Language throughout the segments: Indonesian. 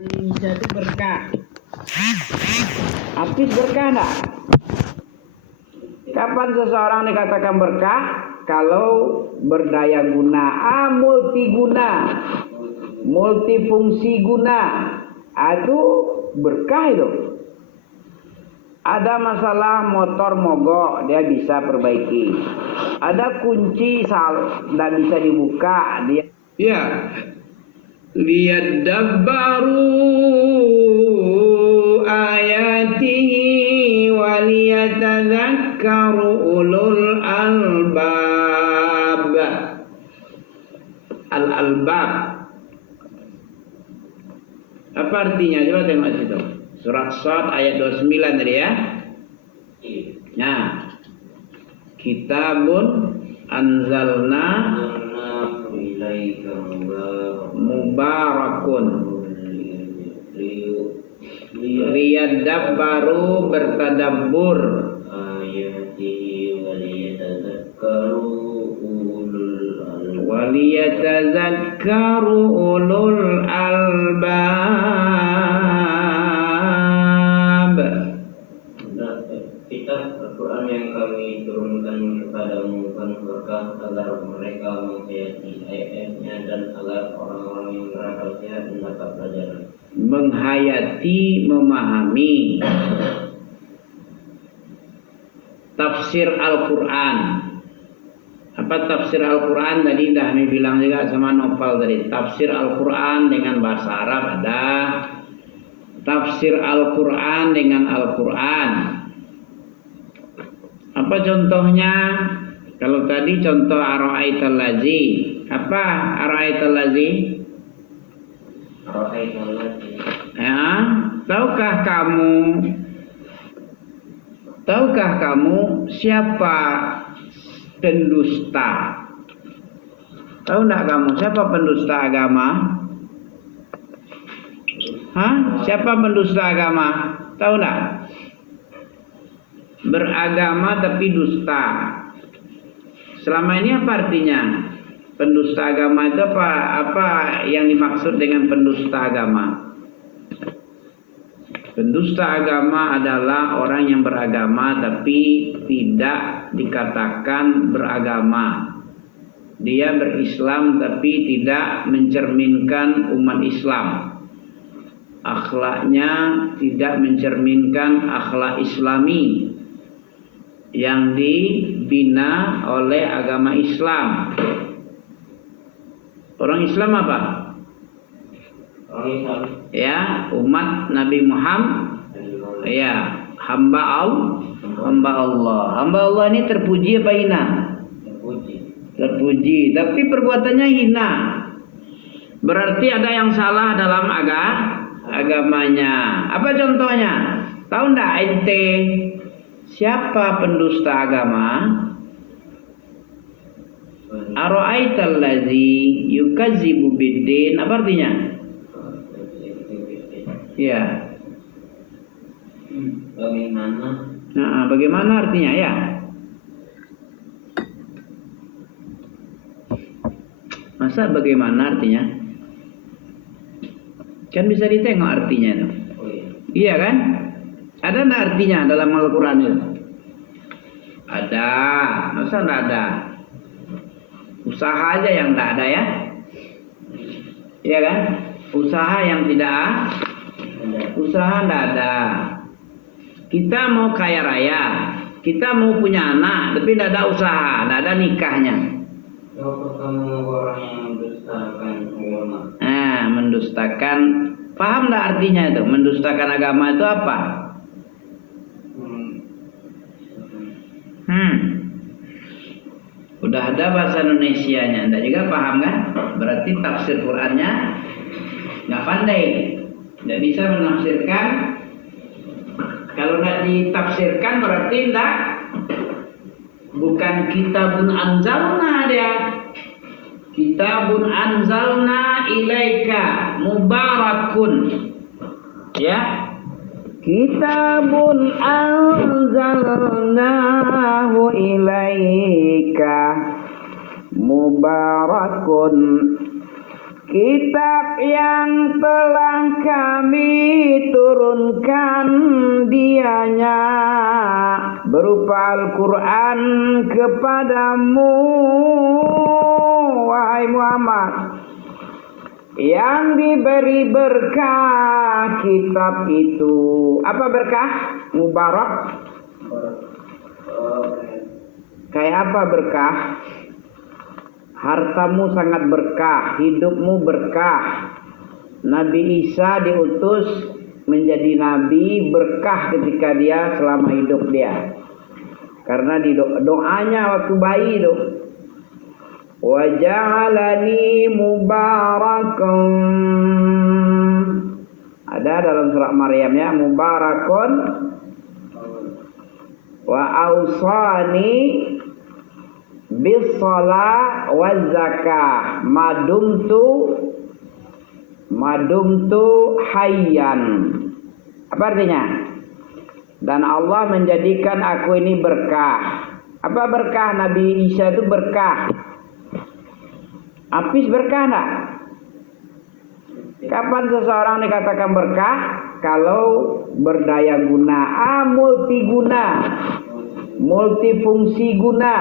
Indonesia itu berkah. Apis berkah enggak? Kapan seseorang dikatakan berkah? Kalau berdaya guna, multiguna, multifungsi guna, itu berkah itu. Ada masalah motor mogok, dia bisa perbaiki. Ada kunci tidak bisa dibuka, dia ya. Liyadabbaru ayatihi waliyatadzakkaru ulul albab. Al-albab apa artinya? Coba tengok situ. Surat Shad ayat 29 tadi ya. Nah, kitabun anzalna mubarakun liyadabbaru bertadabbur waliyatadzakkaru ulul albab. Kitab Al-Quran yang kami turunkan kepadamu kan berkah agar mereka menghayati ayat-ayatnya dan agar orang-orang yang berakal sehat mendapat pelajaran. Menghayati, memahami tafsir Al-Quran. Apa tafsir Al-Quran tadi dah kami bilang juga sama novel tadi. Tafsir Al-Quran dengan bahasa Arab ada, tafsir Al-Quran dengan Al-Quran. Apa contohnya? Kalau tadi contoh ara'aital ladzi. Apa ara'aital ladzi? Ara'aital ladzi. Ya, tahukah kamu siapa pendusta? Tahu enggak kamu siapa pendusta agama? Siapa pendusta agama? Tahu enggak? Beragama tapi dusta. Selama ini apa artinya? Pendusta agama itu apa yang dimaksud dengan pendusta agama? Pendusta agama adalah orang yang beragama tapi tidak dikatakan beragama. Dia berislam tapi tidak mencerminkan umat Islam. Akhlaknya tidak mencerminkan akhlak Islami yang dibina oleh agama Islam. Orang Islam apa? Orang Islam. Ya, umat Nabi Muhammad. Ya, hamba Allah. Hamba Allah ini terpuji apa hina? Terpuji, tapi perbuatannya hina. Berarti ada yang salah dalam agamanya. Apa contohnya? Tahu enggak ente siapa pendusta agama? Ara'aital ladzi yukazzibu biddin. Apa artinya? Ya. Bagaimana? Nah, bagaimana artinya ya? Masa bagaimana artinya? Kan bisa ditengok artinya itu. Oh, iya. Iya kan? Ada enggak artinya dalam Al-Quran itu? Ada. Masa enggak ada? Usaha aja yang enggak ada ya? Iya kan? Usaha yang tidak usaha enggak ada. Kita mau kaya raya, kita mau punya anak, tapi enggak ada usaha, enggak ada nikahnya. Siapa kamu orang yang mendustakan agama? Mendustakan. Paham enggak artinya itu? Mendustakan agama itu apa? Udah ada bahasa Indonesianya, Anda juga paham kan? Berarti tafsir Qurannya nggak pandai, nggak bisa menafsirkan. Kalau nggak ditafsirkan berarti enggak, bukan kitabun anzalna dia. Kitabun anzalna ilaika mubarakun. Ya. Kitabun anzalnahu ilaika mubarakun. Kitab yang telah kami turunkan dianya berupa Al-Quran kepadamu, wahai Muhammad, yang diberi berkah kitab itu. Apa berkah? Mubarak. Kayak apa berkah? Hartamu sangat berkah, hidupmu berkah. Nabi Isa diutus menjadi nabi, berkah ketika dia selama hidup dia. Karena di doanya waktu bayi itu, wa ja'alani mubarakan. Ada dalam surah Maryam ya, mubarakun wa ausani bis shalah waz zakah madumtu hayyan. Apa artinya? Dan Allah menjadikan aku ini berkah. Apa berkah? Nabi Isa itu berkah. Apis berkah enggak? Kapan seseorang dikatakan berkah? Kalau berdaya guna, multiguna, multifungsi guna,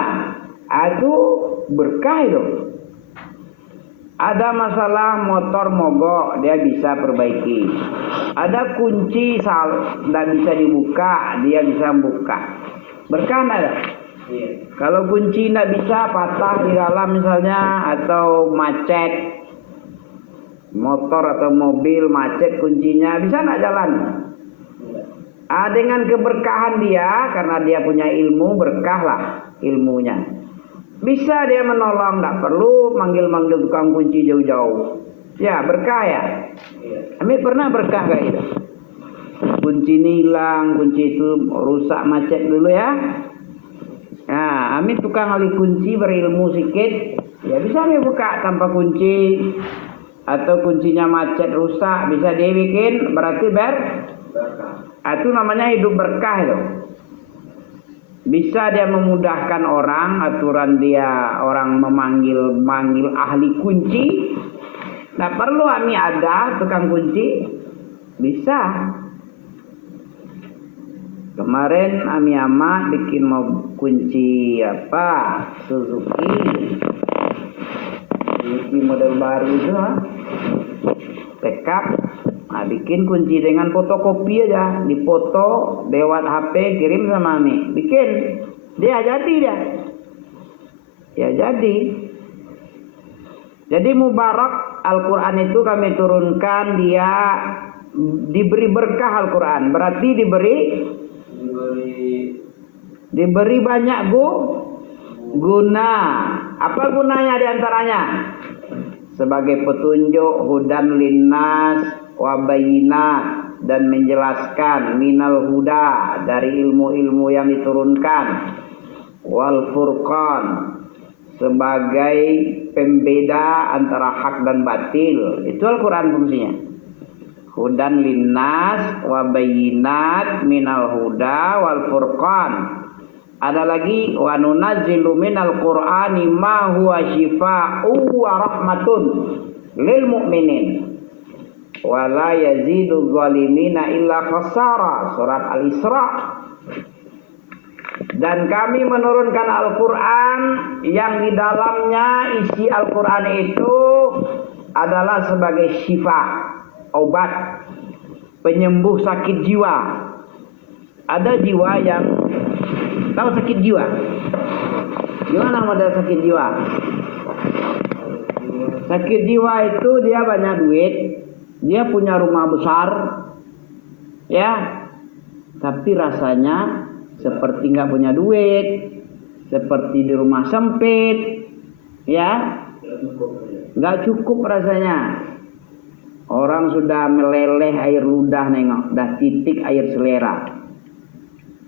itu berkah itu. Ada masalah motor mogok, dia bisa perbaiki. Ada kunci tidak bisa dibuka, dia bisa buka. Berkah ada. Kalau kunci tidak bisa, patah di dalam misalnya, atau macet, motor atau mobil macet kuncinya, bisa tidak jalan? Dengan keberkahan dia, karena dia punya ilmu, berkahlah ilmunya. Bisa dia menolong, tidak perlu manggil-manggil tukang kunci jauh-jauh. Ya, berkah ya. Kami pernah berkah kayak gitu. Kunci ini hilang, kunci itu rusak macet dulu ya. Nah, kami tukang ahli kunci berilmu sedikit, ya bisa dia buka tanpa kunci. Atau kuncinya macet rusak, bisa dia bikin, berarti berkah. Itu namanya hidup berkah itu. Bisa dia memudahkan orang, aturan dia orang memanggil ahli kunci. Tidak perlu kami ada tukang kunci. Bisa. Kemarin Ami Ama bikin mau kunci apa? Suzuki model baru itu, backup. Nah, bikin kunci dengan fotokopi aja, dipoto lewat HP, kirim sama Ami, bikin, dia jadi dia, ya jadi. Jadi mubarak Al-Quran itu kami turunkan, dia diberi berkah Al-Quran, berarti diberi banyak guna. Apa gunanya diantaranya? Sebagai petunjuk, hudan linnas wa bayinat, dan menjelaskan minal huda, dari ilmu-ilmu yang diturunkan, wal furqan, sebagai pembeda antara hak dan batil. Itu Al-Quran fungsinya. Hudan linnas wa bayinat minal huda wal furqan. Ada lagi, wa nunazzilu minal qur'ani ma huwa shifaa'u wa rahmatun lil mu'minin wa la yazidu zalimina illa khasara. Surat Al-Isra. Dan kami menurunkan Al-Quran yang di dalamnya isi Al-Quran itu adalah sebagai syifa, obat, penyembuh sakit jiwa. Ada jiwa yang tahu sakit jiwa. Gimana model sakit jiwa? Sakit jiwa itu dia banyak duit, dia punya rumah besar, ya, tapi rasanya seperti nggak punya duit, seperti di rumah sempit, ya, nggak cukup rasanya. Orang sudah meleleh air ludah, nengok, dah titik air selera.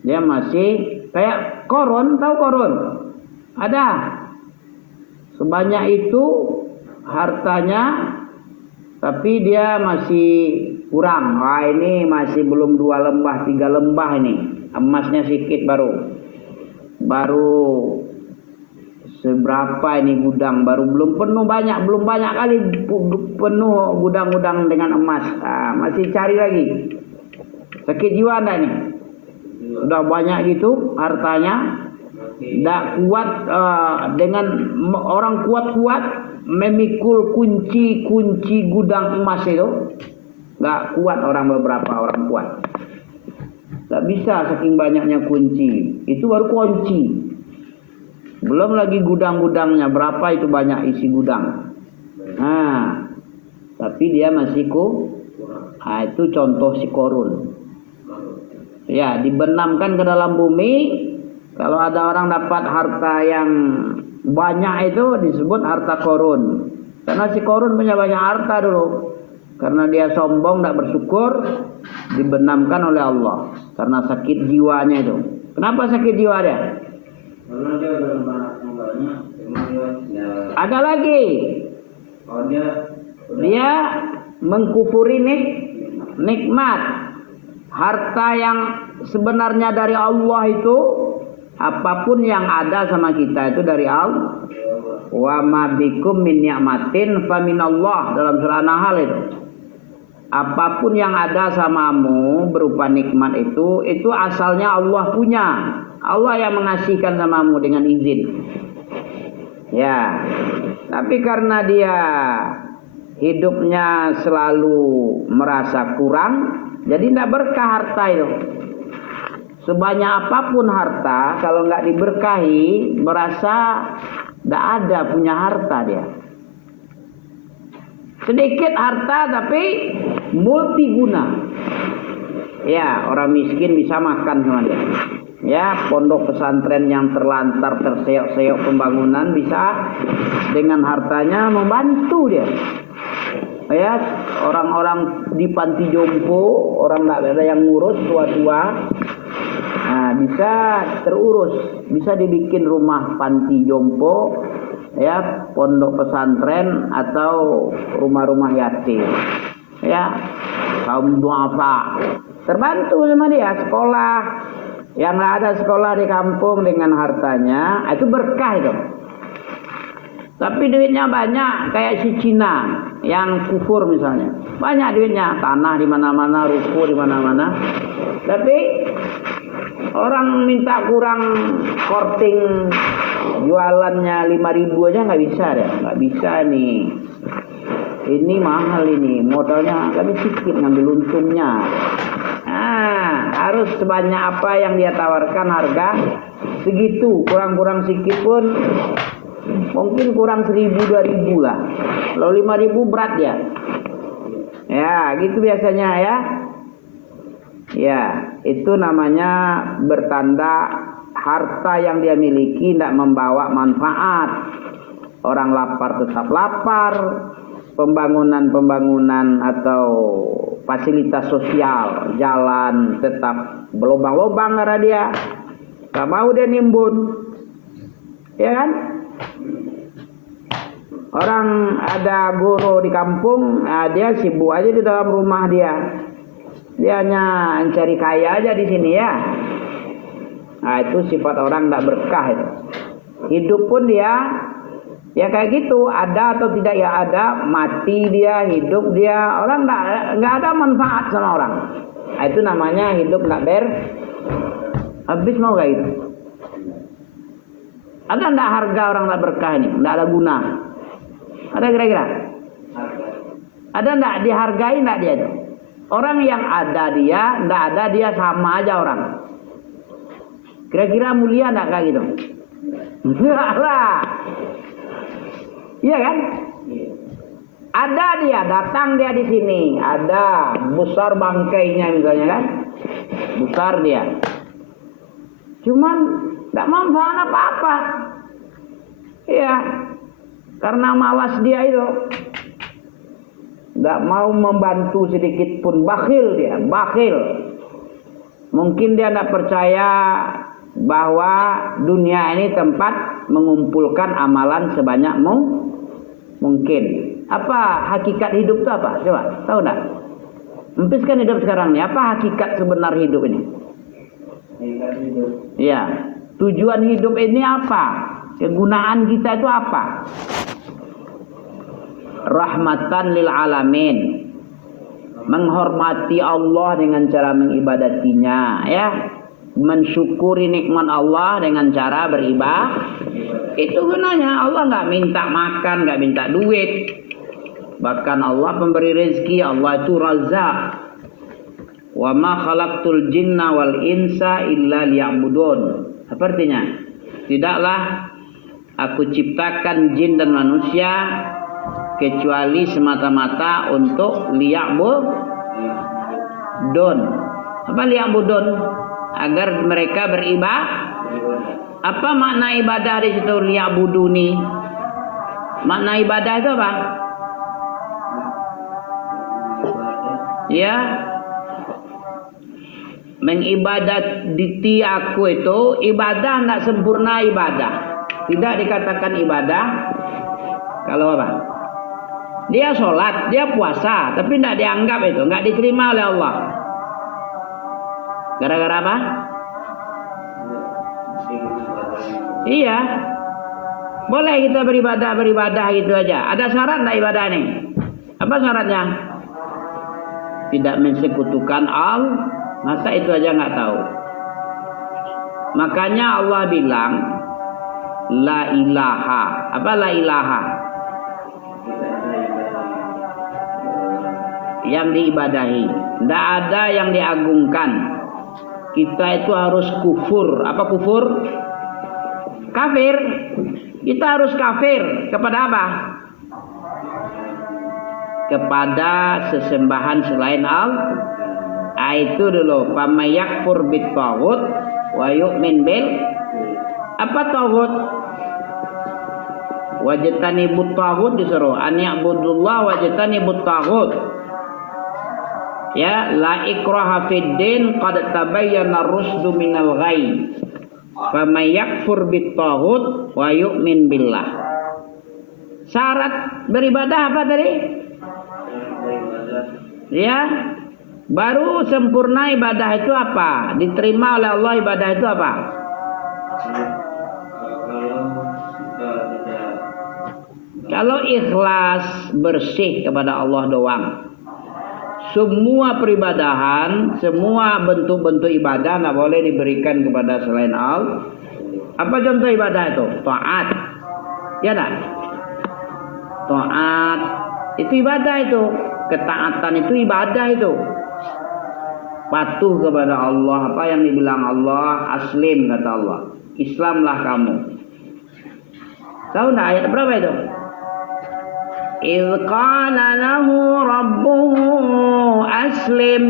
Dia masih kayak koron, tahu koron? Ada. Sebanyak itu hartanya, tapi dia masih kurang. Wah, ini masih belum 2 lembah, 3 lembah ini. Emasnya sedikit baru seberapa ini gudang, baru belum penuh, belum banyak kali penuh gudang-gudang dengan emas. Masih cari lagi. Sakit jiwa enggak nih? Sudah banyak gitu hartanya, enggak kuat dengan orang kuat-kuat memikul kunci gudang emas itu. Enggak kuat beberapa orang kuat. Enggak bisa saking banyaknya kunci. Itu baru kunci. Belum lagi gudang-gudangnya, berapa itu banyak isi gudang. Nah, tapi dia masih itu contoh si Korun. Ya, dibenamkan ke dalam bumi. Kalau ada orang dapat harta yang banyak itu disebut harta Korun. Karena si Korun punya banyak harta dulu. Karena dia sombong, tidak bersyukur, dibenamkan oleh Allah. Karena sakit jiwanya itu. Kenapa sakit jiwa dia? Karena dia udah banyak, ada lagi. Dia mengkufuri nikmat. Harta yang sebenarnya dari Allah itu, apapun yang ada sama kita itu dari Allah. Wa ma bikum min ni'matin fa minallah, dalam surah An-Nahl itu. Apapun yang ada samamu berupa nikmat itu asalnya Allah punya. Allah yang mengasihkan samamu dengan izin. Ya. Tapi karena dia hidupnya selalu merasa kurang, jadi tidak berkah harta itu. Sebanyak apapun harta, kalau nggak diberkahi, merasa tidak ada punya harta dia. Sedikit harta tapi multiguna. Ya, orang miskin bisa makan sama dia. Ya, pondok pesantren yang terlantar, terseok-seok pembangunan bisa dengan hartanya membantu dia. Ya, orang-orang di panti jompo, orang tidak ada yang ngurus, tua-tua, nah, bisa terurus, bisa dibikin rumah panti jompo, ya, pondok pesantren atau rumah-rumah yatim. Ya, kaum duafa terbantu sama dia, sekolah. Yang nggak ada sekolah di kampung dengan hartanya, itu berkah itu. Tapi duitnya banyak, kayak si Cina yang kufur misalnya, banyak duitnya, tanah di mana-mana, ruko di mana-mana. Tapi orang minta kurang korting jualannya 5.000 aja nggak bisa deh, nggak bisa nih. Ini mahal ini, modalnya kami sedikit ngambil untungnya. Nah, harus sebanyak apa yang dia tawarkan harga segitu, kurang-kurang sedikit pun mungkin kurang 1.000-2.000 lah. Kalau 5.000 berat ya. Ya, gitu biasanya ya. Ya, itu namanya bertanda harta yang dia miliki tidak membawa manfaat. Orang lapar tetap lapar. Pembangunan atau fasilitas sosial, jalan tetap berlobang-lobang karena dia gak mau dia nimbun. Ya kan? Orang ada guru di kampung, dia sibuk aja di dalam rumah dia. Dia hanya mencari kaya aja di sini ya. Nah, itu sifat orang tidak berkah itu. Hidup pun dia ya kayak gitu, ada atau tidak ya ada, mati dia, hidup dia, orang nggak ada manfaat sama orang. Nah, itu namanya hidup nggak habis mau kayak gitu. Ada nggak harga orang nggak berkah ini, nggak ada guna? Ada kira-kira? Ada nggak dihargai nggak dia itu? Orang yang ada dia, nggak ada dia sama aja orang. Kira-kira mulia nggak kayak gitu? Enggak lah. Iya kan? Ada dia, datang dia di sini, ada besar bangkainya misalnya kan, besar dia. Cuman tidak manfaat apa-apa. Iya, karena malas dia itu, tidak mau membantu sedikit pun, bakhil dia, bakhil. Mungkin dia tidak percaya bahwa dunia ini tempat mengumpulkan amalan sebanyak mungkin. Apa hakikat hidup itu apa? Coba, tahu enggak? Empiskan hidup sekarang nih. Apa hakikat sebenar hidup ini? Hakikat hidup. Ya, tujuan hidup ini apa? Kegunaan kita itu apa? Rahmatan lil alamin. menghormati Allah dengan cara mengibadatinya, ya, mensyukuri nikmat Allah dengan cara beribadah. Itu gunanya. Allah nggak minta makan, nggak minta duit. Bahkan Allah pemberi rezeki. Allah itu Razzaq. Wa ma khalaqtul jinna wal insa illa liya'budun. Apa artinya? Tidaklah aku ciptakan jin dan manusia kecuali semata-mata untuk liya'budun. Apa liya'budun? Agar mereka beribadah. Apa makna ibadah di situ liya'buduni? Makna ibadah itu apa? Ya, mengibadati aku itu ibadah, tidak sempurna ibadah. Tidak dikatakan ibadah kalau apa? Dia sholat, dia puasa, tapi tidak dianggap itu, nggak diterima oleh Allah. Gara-gara apa? Iya, boleh kita beribadah gitu aja. Ada syarat nggak ibadah ini? Apa syaratnya? Tidak mensekutukan Allah. Masa itu aja nggak tahu. Makanya Allah bilang la ilaha. Apa la ilaha? Yang diibadahi. Tidak ada yang diagungkan. Kita itu harus kufur. Apa kufur? Kafir. Kita harus kafir kepada apa? Kepada sesembahan selain Allah. Itu dulu. Famayakfur bit-taghut wa yu'min bil. Apa taghut? Wajtanibut taghut disuruh an ya'budullah wajtanibut taghut. Ya, la ikraha fid din qad tabayyana ar-rusdu minal ghayy. Famayakfur bit-taghut wa yu'min billah. Syarat beribadah apa tadi? Ya, baru sempurna ibadah itu apa? Diterima oleh Allah ibadah itu apa? Kalau ikhlas, bersih kepada Allah doang. Semua peribadahan, semua bentuk-bentuk ibadah nggak boleh diberikan kepada selain Allah. Apa contoh ibadah itu? Taat. Ya tak? Taat itu ibadah itu. Ketaatan itu ibadah itu. Patuh kepada Allah. Apa yang dibilang Allah? Aslim kata Allah. Islamlah kamu. Tahu enggak ayat berapa itu? إِذْ قَالَ لَهُ رَبُّهُ أَسْلِمْ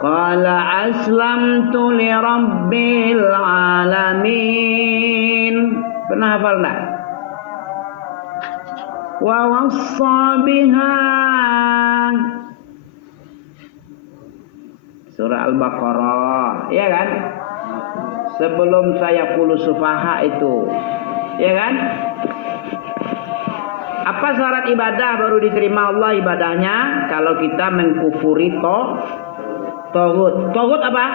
قَالَ أَسْلَمْتُ لِرَبِّ الْعَالَمِينَ. Pernah hafal enggak? وَوَصَّى بِهَا. Surah Al-Baqarah, ya kan? Sebelum saya puluh sufaha itu, ya kan? Apa syarat ibadah baru diterima Allah ibadahnya? Kalau kita mengkufuri taghut. Taghut apa?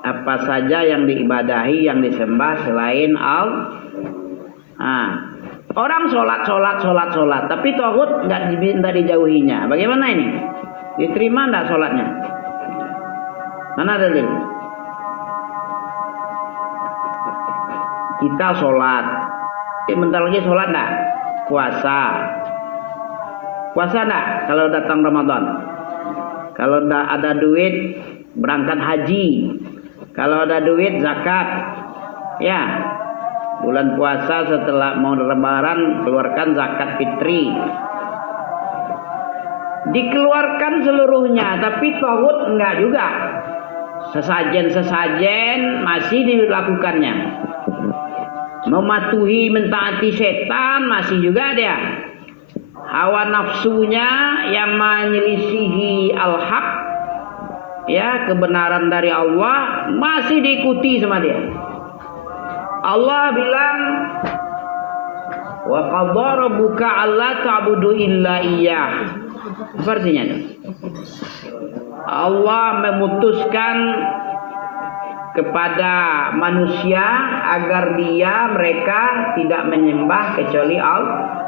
Apa saja yang diibadahi, yang disembah selain Allah. Orang sholat, tapi taghut nggak diminta dijauhinya. Bagaimana ini? Diterima nggak sholatnya? Mana dalil? Kita sholat, bentar lagi sholat enggak? Puasa enggak? Kalau datang Ramadan. Kalau ada duit berangkat haji. Kalau ada duit zakat. Ya, bulan puasa setelah mau lebaran keluarkan zakat fitri. Dikeluarkan seluruhnya, tapi taghut enggak juga. Sesajen masih dilakukannya. Mematuhi, mentaati setan masih juga dia. Hawa nafsunya yang menyelisihi al-haq, ya, kebenaran dari Allah masih diikuti sama dia. Allah bilang wa qadha rabbuka alla ta'budu illa iyyah. Apa artinya? Allah memutuskan kepada manusia agar mereka tidak menyembah kecuali Allah.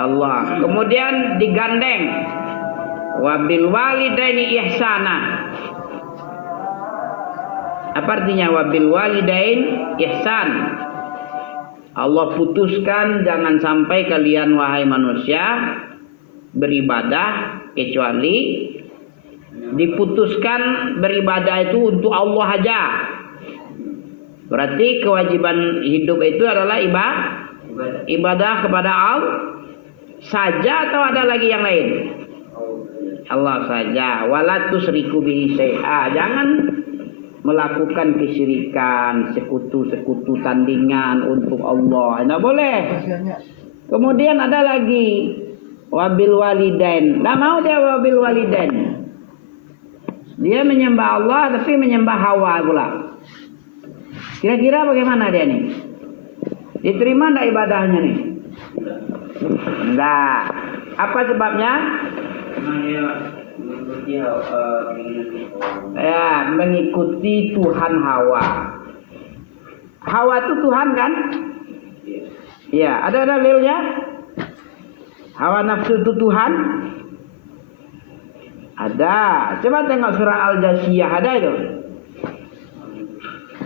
Allah. Kemudian digandeng wabil walidaini ihsana. Apa artinya wabil walidain ihsan? Allah putuskan jangan sampai kalian wahai manusia beribadah kecuali diputuskan beribadah itu untuk Allah aja. Berarti kewajiban hidup itu adalah ibadah kepada Allah saja atau ada lagi yang lain? Allah saja. Wala tusyriku bihi syai'a. Jangan melakukan kesyirikan, sekutu-sekutu tandingan untuk Allah. Tidak boleh. Kemudian ada lagi wabil walidain. Tidak mau dia wabil walidain. Dia menyembah Allah tapi menyembah Hawa pula. Kira-kira bagaimana dia nih? Diterima tidak ibadahnya nih? Enggak. Apa sebabnya? Mengikuti Tuhan Hawa. Hawa itu Tuhan kan? Iya. Ada dalilnya? Hawa nafsu itu Tuhan? Ada. Coba tengok surah Al-Jasiyah, ada itu.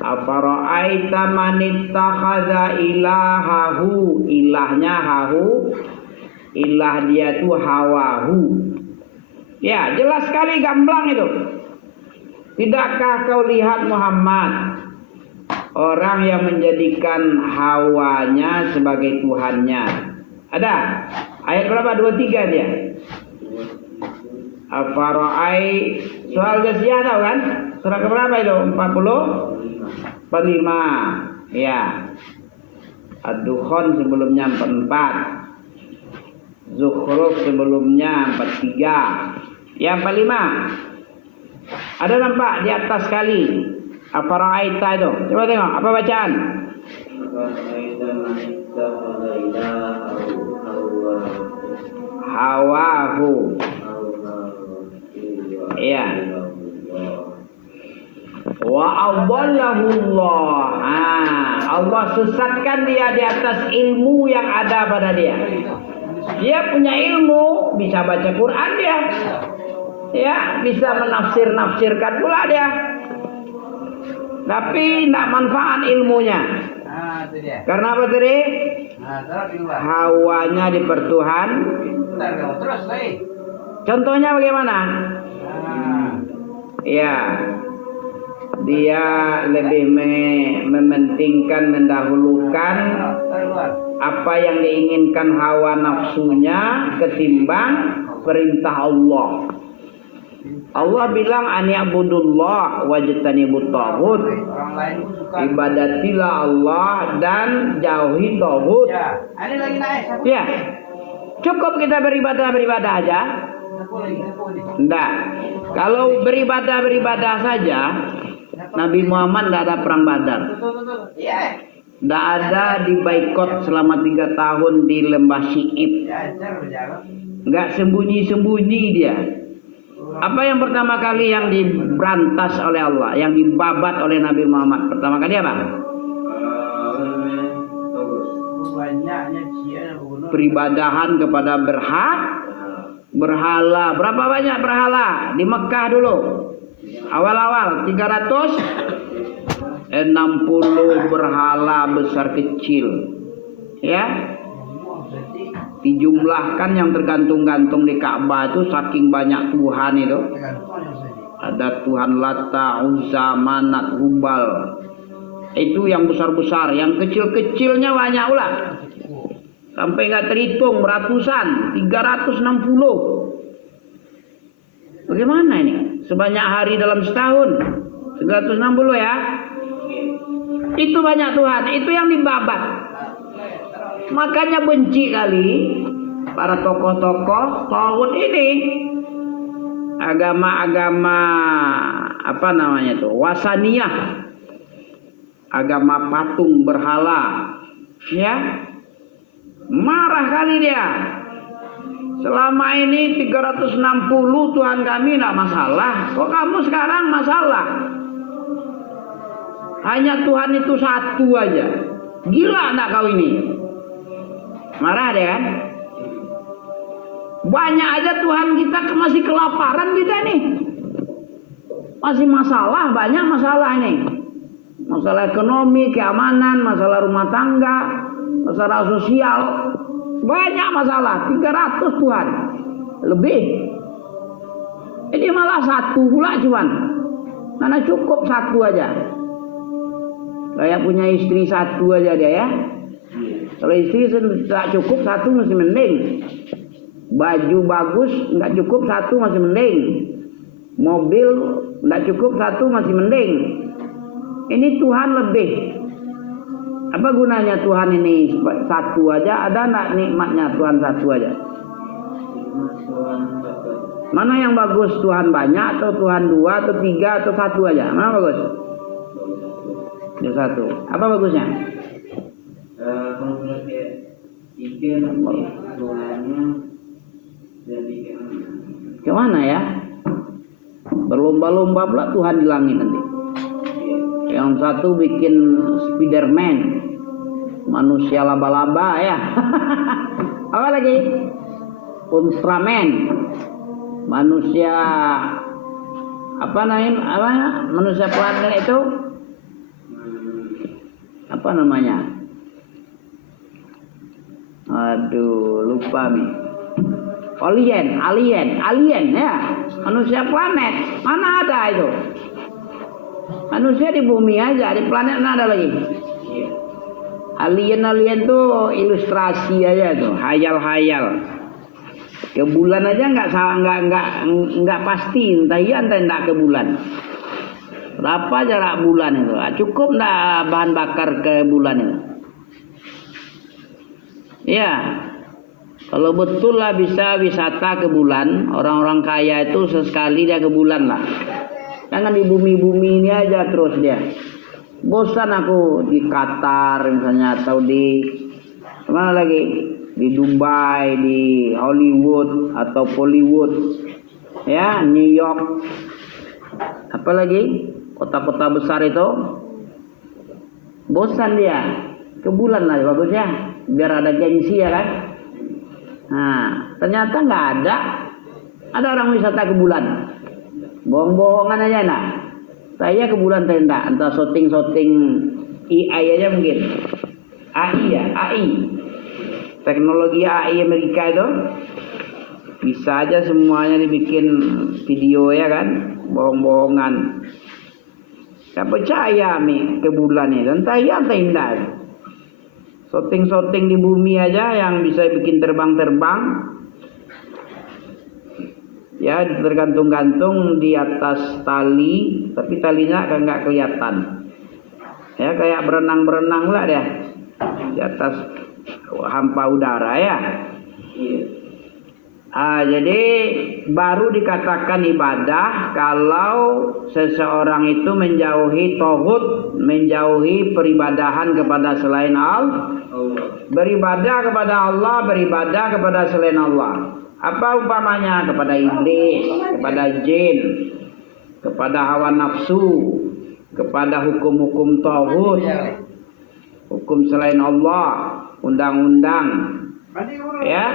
Afara'aita man ittakhadha ilahahu. Ilahnya hahu. Ilah dia itu hawahu. Ya, jelas sekali gamblang itu. Tidakkah kau lihat Muhammad, orang yang menjadikan hawanya sebagai Tuhannya? Ada? Ayat berapa? 23 dia. Afara'ai, soal Jasiyah tahu kan? Surah keberapa itu? 45. Ya. Ad-Dukhan sebelumnya 44. Zukhruf sebelumnya 43. Yang 45. Ada nampak di atas sekali. Afara'aita itu. Coba tengok apa bacaan. Hawahu. Iya. Wa adallahu Allah. Allah sesatkan dia di atas ilmu yang ada pada dia. Dia punya ilmu, bisa baca Quran dia. Ya, bisa menafsir-nafsirkan pula dia. Tapi tidak manfaat ilmunya. Itu dia. Karena apa tadi? Hawanya dipertuhan. Terus lagi. Contohnya bagaimana? Ya, dia lebih mementingkan, mendahulukan apa yang diinginkan hawa nafsunya ketimbang perintah Allah. Allah bilang ani'budullah wajtanibut taghut. Ibadatilah Allah dan jauhi taghut. Ya, ada lagi naik. Ya. Cukup kita beribadah aja? Enggak. Kalau beribadah saja, Nabi Muhammad tidak ada perang Badar. Tidak ada dibaikot selama 3 tahun di lembah Syi'ib. Enggak sembunyi-sembunyi dia. Apa yang pertama kali yang diberantas oleh Allah, yang dibabat oleh Nabi Muhammad? Pertama kali apa? Peribadahan kepada berhala. Berapa banyak berhala di Mekah dulu? Awal-awal 360 berhala besar kecil. Ya. Dijumlahkan yang tergantung-gantung di Ka'bah itu saking banyak Tuhan itu. Ada Tuhan Lata, Uzza, Manat, Hubal. Itu yang besar-besar, yang kecil-kecilnya banyak pula. Sampai nggak terhitung ratusan, 360. Bagaimana ini? Sebanyak hari dalam setahun, 360 ya. Itu banyak Tuhan, itu yang dibabat. Makanya benci kali para tokoh-tokoh tauhid ini. Agama-agama apa namanya itu? Wasaniyah. Agama patung berhala. Ya. Marah kali dia. Selama ini 360 Tuhan kami tidak masalah. Kok kamu sekarang masalah? Hanya Tuhan itu satu aja. Gila enggak kau ini? Marah dia kan? Banyak aja Tuhan kita masih kelaparan kita nih. Masih masalah, banyak masalah nih. Masalah ekonomi, keamanan, masalah rumah tangga, masalah sosial. Banyak masalah, 300 Tuhan. Lebih. Ini malah satu pula cuman. Mana cukup satu aja. Kayak punya istri satu aja dia ya. Kalau istri tidak cukup satu masih mending. Baju bagus nggak cukup satu masih mending. Mobil nggak cukup satu masih mending. Ini Tuhan lebih. Apa gunanya Tuhan ini satu aja? Ada nggak nikmatnya Tuhan satu aja? Mana yang bagus, Tuhan banyak atau Tuhan 2 atau 3 atau 1 aja? Mana bagus? Ya 1. Apa bagusnya? Kalau kayak 3 nanti Tuhannya jadi Kemana ya? Berlomba-lomba pula Tuhan di langit nanti. Yang satu bikin Spiderman, manusia laba-laba ya. Apa lagi? Ultraman, manusia apa namanya? Manusia planet itu apa namanya? Aduh, lupa nih. Alien ya. Manusia planet. Mana ada itu? Manusia di bumi aja, di planet mana ada lagi? Alien tuh ilustrasi aja tuh, hayal-hayal. Ke bulan aja nggak pasti, entah iya entah enggak ke bulan. Berapa jarak bulan itu? Cukup enggak bahan bakar ke bulan itu? Ya, kalau betul lah bisa wisata ke bulan, orang-orang kaya itu sesekali dia ke bulan lah. Jangan di bumi-bumi ini aja terus dia. Bosan aku di Qatar misalnya atau di mana lagi? Di Dubai, di Hollywood atau Bollywood, ya New York, apalagi kota-kota besar itu, bosan dia, ke bulan lah bagus ya, biar ada gengsi ya kan. Nah ternyata nggak ada orang wisata ke bulan, bohong-bohongan aja nak. Saya ke bulan tenda, entah syuting AI aja mungkin, AI. Teknologi AI Amerika itu bisa aja semuanya dibikin video ya kan, bohong-bohongan. Saya percaya nih ke bulan ini, dan saya indah. Syuting di bumi aja yang bisa bikin terbang-terbang. Ya tergantung-gantung di atas tali, tapi talinya kan nggak kelihatan. Ya kayak berenang lah deh di atas hampa udara ya. Jadi baru dikatakan ibadah kalau seseorang itu menjauhi tauhid, menjauhi peribadahan kepada selain Allah, beribadah kepada Allah, beribadah kepada selain Allah. Apa umpamanya? Kepada iblis, kepada jin, kepada hawa nafsu, kepada hukum-hukum tauhid, hukum selain Allah, undang-undang, ya,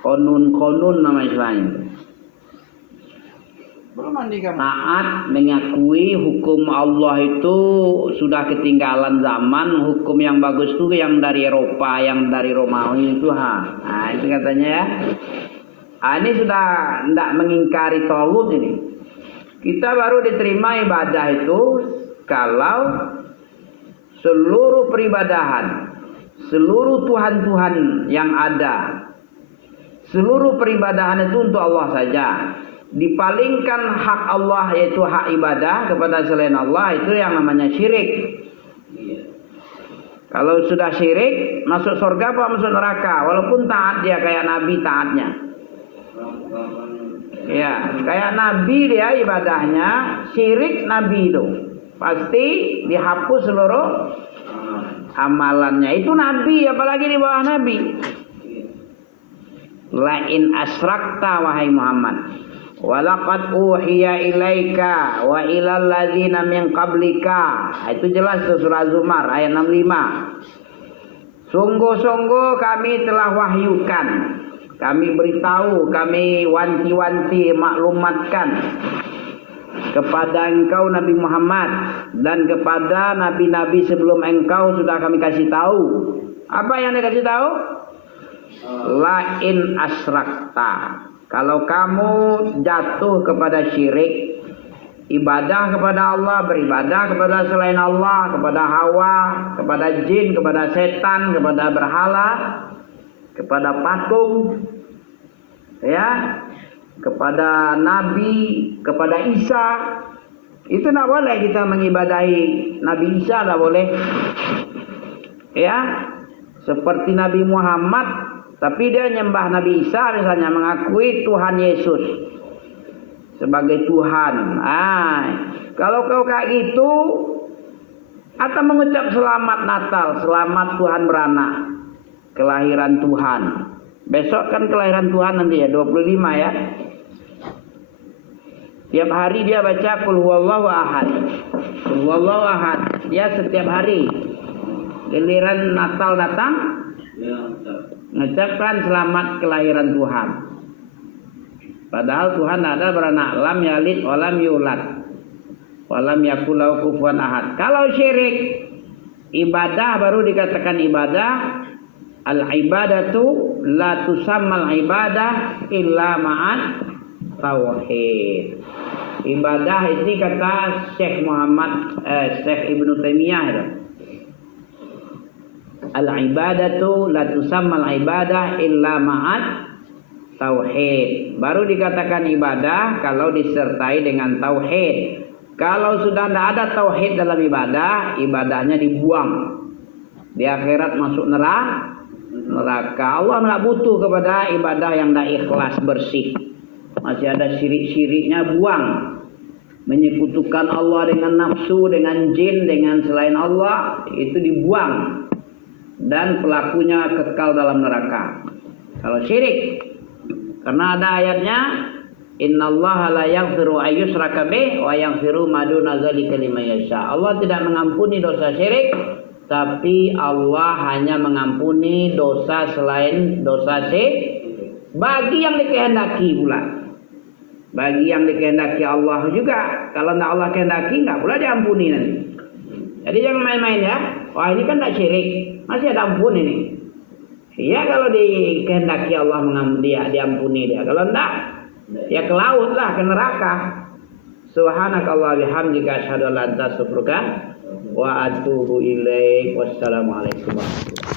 konun nama istilahnya. Taat mengakui hukum Allah itu sudah ketinggalan zaman, hukum yang bagus itu yang dari Eropa, yang dari Romawi itu Nah itu katanya ya. Ini sudah tidak mengingkari tauhid ini. Kita baru diterima ibadah itu kalau seluruh peribadahan, seluruh Tuhan-Tuhan yang ada, seluruh peribadahan itu untuk Allah saja. Dipalingkan hak Allah yaitu hak ibadah kepada selain Allah, itu yang namanya syirik. Kalau sudah syirik, masuk surga apa masuk neraka? Walaupun taat dia kayak Nabi taatnya. Ya, kayak Nabi dia ibadahnya, syirik Nabi itu pasti dihapus seluruh amalannya. Itu Nabi, apalagi di bawah Nabi. Lain asrakta wahai Muhammad, walaqad uhiya ilaika wa ilal ladzina min qablika. Itu jelas itu surah Zumar ayat 65. Sungguh-sungguh kami telah wahyukan kami beritahu, kami wanti-wanti maklumatkan kepada engkau Nabi Muhammad dan kepada nabi-nabi sebelum engkau sudah kami kasih tahu. Apa yang dikasih tahu? Lain asrakta, kalau kamu jatuh kepada syirik, ibadah kepada Allah, beribadah kepada selain Allah, kepada hawa, kepada jin, kepada setan, kepada berhala, kepada patung, ya, kepada nabi, kepada Isa, itu tidak boleh kita mengibadahi Nabi Isa, tidak boleh, ya, seperti Nabi Muhammad, tapi dia nyembah Nabi Isa misalnya, mengakui Tuhan Yesus sebagai Tuhan. Kalau kau kayak gitu, atau mengucap selamat Natal, selamat Tuhan beranak, kelahiran Tuhan. Besok kan kelahiran Tuhan nanti ya, 25 ya. Tiap hari dia baca Qul huwallahu ahad. Qul huwallahu ahad. Dia setiap hari giliran Natal datang, mengucapkan selamat kelahiran Tuhan. Padahal Tuhan ada beranak, lam yalid walam yulad walam yakul lahu kufuwan ahad. Kalau syirik, ibadah baru dikatakan ibadah. Al ibadatu la tusammal ibadah illa ma'at tauhid. Ibadah ini kata Syekh Ibnu Taimiyah, al ibadatu la tusammal ibadah illa ma'at tauhid. Baru dikatakan ibadah kalau disertai dengan tauhid. Kalau sudah tidak ada tauhid dalam ibadah, ibadahnya dibuang. Di akhirat masuk neraka. Allah tidak butuh kepada ibadah yang tidak ikhlas, bersih. Masih ada syirik-syiriknya, buang. Menyekutukan Allah dengan nafsu, dengan jin, dengan selain Allah, itu dibuang. Dan pelakunya kekal dalam neraka. Kalau syirik, karena ada ayatnya, innallaha la yaghfiru ayyushraka bih wa yaghfiru ma duna dzalika liman yasha. Allah tidak mengampuni dosa syirik, tapi Allah hanya mengampuni dosa selain dosa syirik bagi yang dikehendaki pula. Bagi yang dikehendaki Allah juga. Kalau tidak Allah kehendaki, nggak pula diampuni nanti. Jadi jangan main-main ya. Wah, ini kan tidak syirik, masih ada ampun ini. Iya, kalau dikehendaki Allah diampuni dia. Kalau tidak, ya ke laut lah, ke neraka. Subhanakallah bihamdika asyhadu an la ilaha illa anta astaghfiruka wa atubu ilaik. Wassalamualaikum warahmatullahi wabarakatuh.